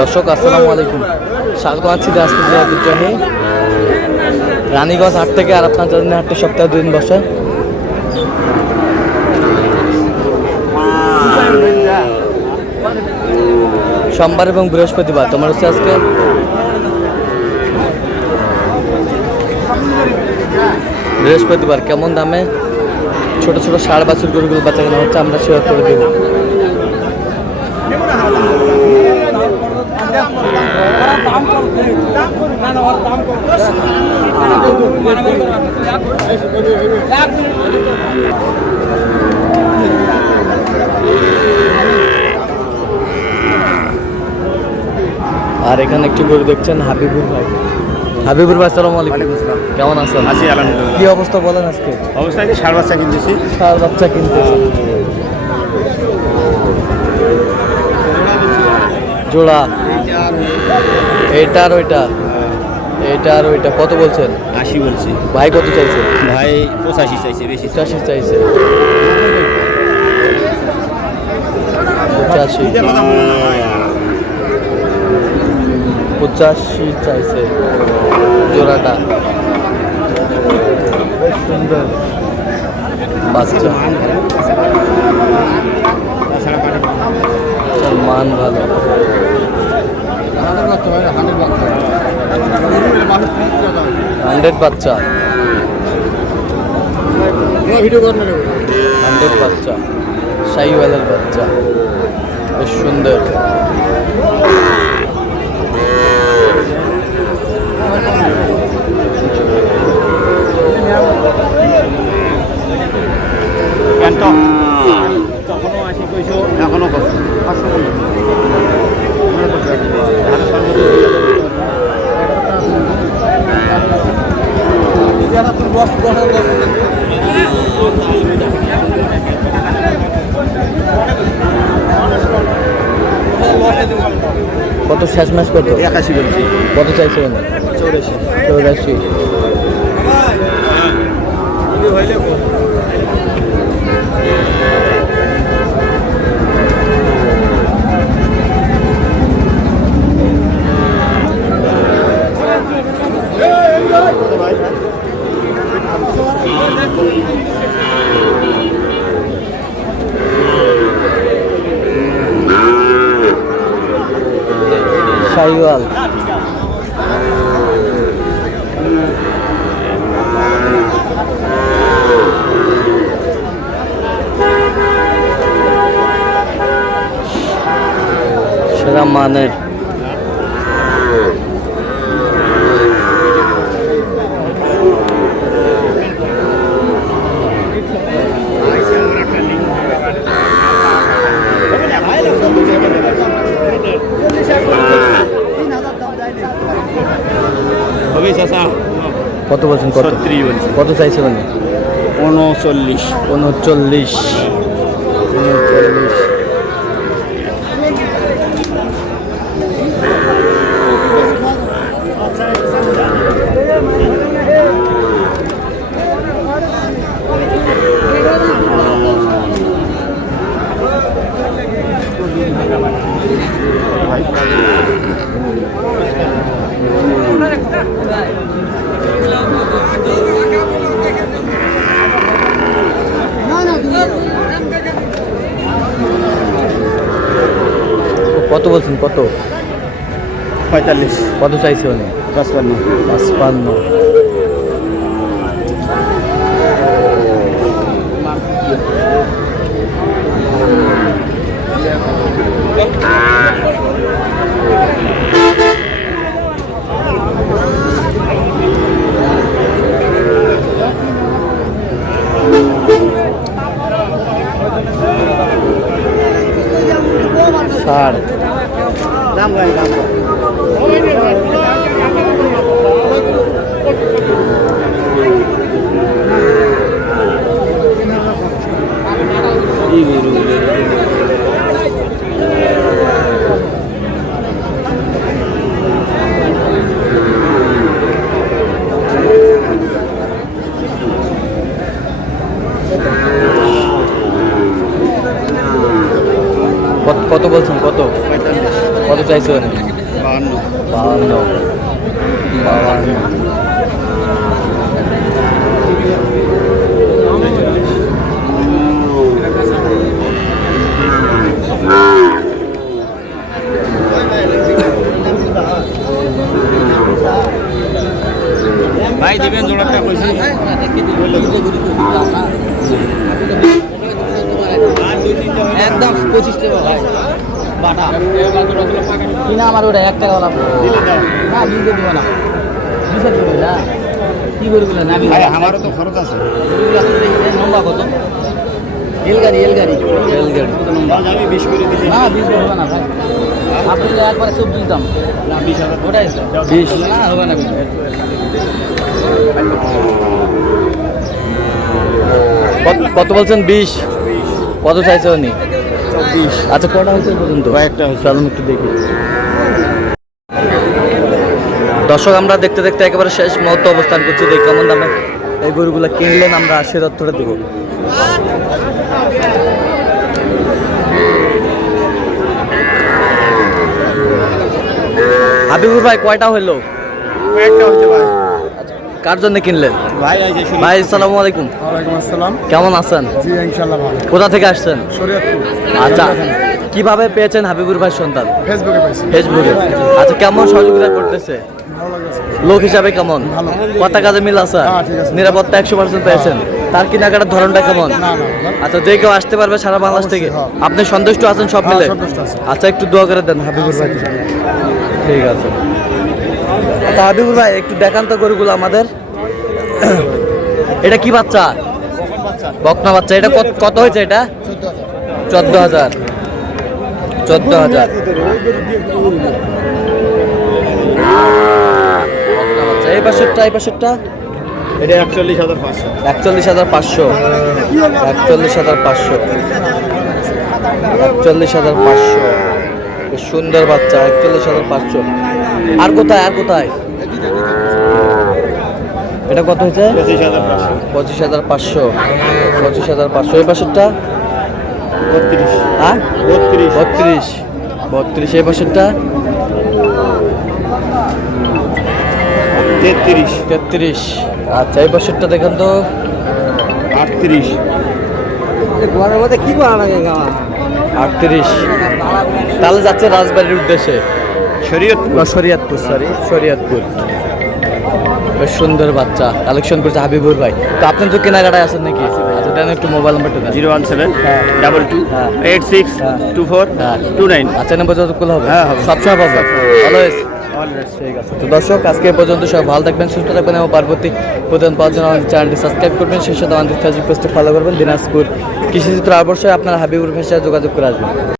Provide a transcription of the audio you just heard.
দর্শক আসসালামু আলাইকুম, স্বাগত আছি দিনাজপুর জেলার ঐতিহ্যবাহী রানীগঞ্জ হাট থেকে। আর আপনার জন্য হাটটি সপ্তাহে 2 দিন বসে। সোমবার এবং বৃহস্পতিবার। তোমার হচ্ছে আজকে বৃহস্পতিবার। কেমন দামে ছোট ছোট ষাঁড় বাছুর গরুগুলো বাচ্চা কেনা হচ্ছে আমরা শেয়ার করে দেবো। আর এখানে একটু গরু দেখছেন হাবিবুর ভাই। হাবিবুর ভাই আসসালামু আলাইকুম। কেমন আছেন? আছি আলহামদুলিল্লাহ। কি অবস্থা বলেন আজকে? অবস্থা কি ষাঁড় বাচ্চা কিনতেছি। ষাঁড় বাচ্চা কিনতেছি জোড়া। এটা আর ওইটা, এটা আর ওইটা কত বলছেন? 80 বলছি। ভাই কত চাইছে? ভাই 85 চাইছে, বেশি 85 চাইছে। 85 চাইছে জোড়াটা। বেশ সুন্দর বাচ্চা, মান ভালো। হান্ড্রেড বাচ্চা, 100 বাচ্চা, শাহিওয়ালের বাচ্চা, বেশ সুন্দর। এখনো কত শেষ ম্যাচ কত? 81 বলছি। কত চাইছে মানে? 84। শাহিওয়াল সেরা মানের। কত বলছেন? কত? 36 বলছি। কত চাইছে মানে? 39। 39। কত বলছেন? কত? 45। কত চাইছে মানে? 55। ষাঁড় দাম গাই দাম কত বলছেন? কত? 45। কত চাইছেন? 52। 52। ভাই দিবেন জোড়াটা কইছি। একদম 25 টাকা ভাই বাটা কিনা আমার ওটা 1 টাকা লাভ না বিলতে দিব না বিশাল করে না কি করবি না আমি ভাই আমারও তো খরচ আছে। নম্বর কত এলগাড়ি কত নম্বর আজ আমি 20 করে দিছি। না 20 হবে না ভাই আপনি তো একবারে সব দিতাম না 20,000 ওটাই 20 না হবে না কত বলছেন? 20। কত চাইছে উনি? 24। আচ্ছা কটা হয়েছে পর্যন্ত? কয়েকটা হয়েছে। চলুন একটু দেখি। দর্শক আমরা দেখতে দেখতে একেবারে শেষ মুহূর্তে অবস্থান করছি। দেখি কেমন দামে এই গরুগুলো কিনলেন, আমরা সে তথ্যটা দেবো। হাবিবুর ভাই কয়টা হইলো? কয়েকটা হয়েছে ভাই। কার জন্য কিনলেন? ভাই আইছে শুনি। ভাই আসসালামু আলাইকুম, ওয়ালাইকুম আসসালাম। কেমন আছেন? জি ইনশাআল্লাহ ভালো। কোথা থেকে আসছেন? শরীয়তপুর। আচ্ছা কিভাবে পেয়েছেন হাবিবুর ভাই সন্তান? ফেসবুকে পাইছি। ফেসবুকে। আচ্ছা কেমন সহযোগিতা করতেছে? ভালো লাগছে। লোক হিসাবে কেমন? ভালো। কথা কাজে মিল আছে? হ্যাঁ, ঠিক আছে। নিরাপত্তা 100% পেয়েছেন? তার কেনাকাটার ধরনটা কেমন? না না আচ্ছা যে কেউ আসতে পারবে সারা বাংলাদেশ থেকে? অবশ্যই, হ্যাঁ। আপনি সন্তুষ্ট আছেন সব হ্যাঁ, মিলে? সন্তুষ্ট আছি। আচ্ছা একটু দোয়া করে দেন হাবিবুর ভাই। ঠিক আছে। আচ্ছা হাবিবুর ভাই একটু দেখান তো গরুগুলো আমাদের। এটা কি বাচ্চা? বকনা বাচ্চা। এটা কত হয়েছে? এটা 14,000। 14,000 বকনা বাচ্চা। এই পাশেরটা এটা 41,500। 41,500। 41,500। 41,500। বেশ সুন্দর বাচ্চা। 41,500। আর কোথায় এটা কত হয়েছে? 25,500। 25,500। 25,500। এই পাশেরটা 32। হ্যাঁ 32। 32। এই পাশেরটা 33। 33। আচ্ছা এই পাশেরটা দেখেন তো 38। ঘরের মধ্যে কি করা লাগে? 38। তাহলে যাচ্ছে রাজবাড়ির উদ্দেশ্যে। শরীয়তপুর। বেশ সুন্দর বাচ্চা কালেকশন করছে হাবিবুর ভাই। তো আপনি তো কেনাকাটায় আছেন নাকি? আচ্ছা দেন একটু মোবাইল নাম্বারটা দেন। 017 22 হ্যাঁ। 86 হ্যাঁ। 24 হ্যাঁ। 29। আচ্ছা নাম্বার যতক্ষণ হবে? হ্যাঁ, হবে। সবসময় পাবো। অলওয়েজ। ঠিক আছে। তো দর্শক আজকে এ পর্যন্ত সবাই ভালো থাকবেন, সুস্থ থাকবেন এবং পরবর্তী প্রতিদিন পাওয়ার জন্য আমাদের চ্যানেলটি সাবস্ক্রাইব করবেন। সেই সাথে আমাদের ফেসবুক পেজটি ফলো করবেন। দিনাজপুর কৃষিচিত্র অবশ্যই আপনার হাবিবুর ভাইয়ের সাথে যোগাযোগ করে আসবেন।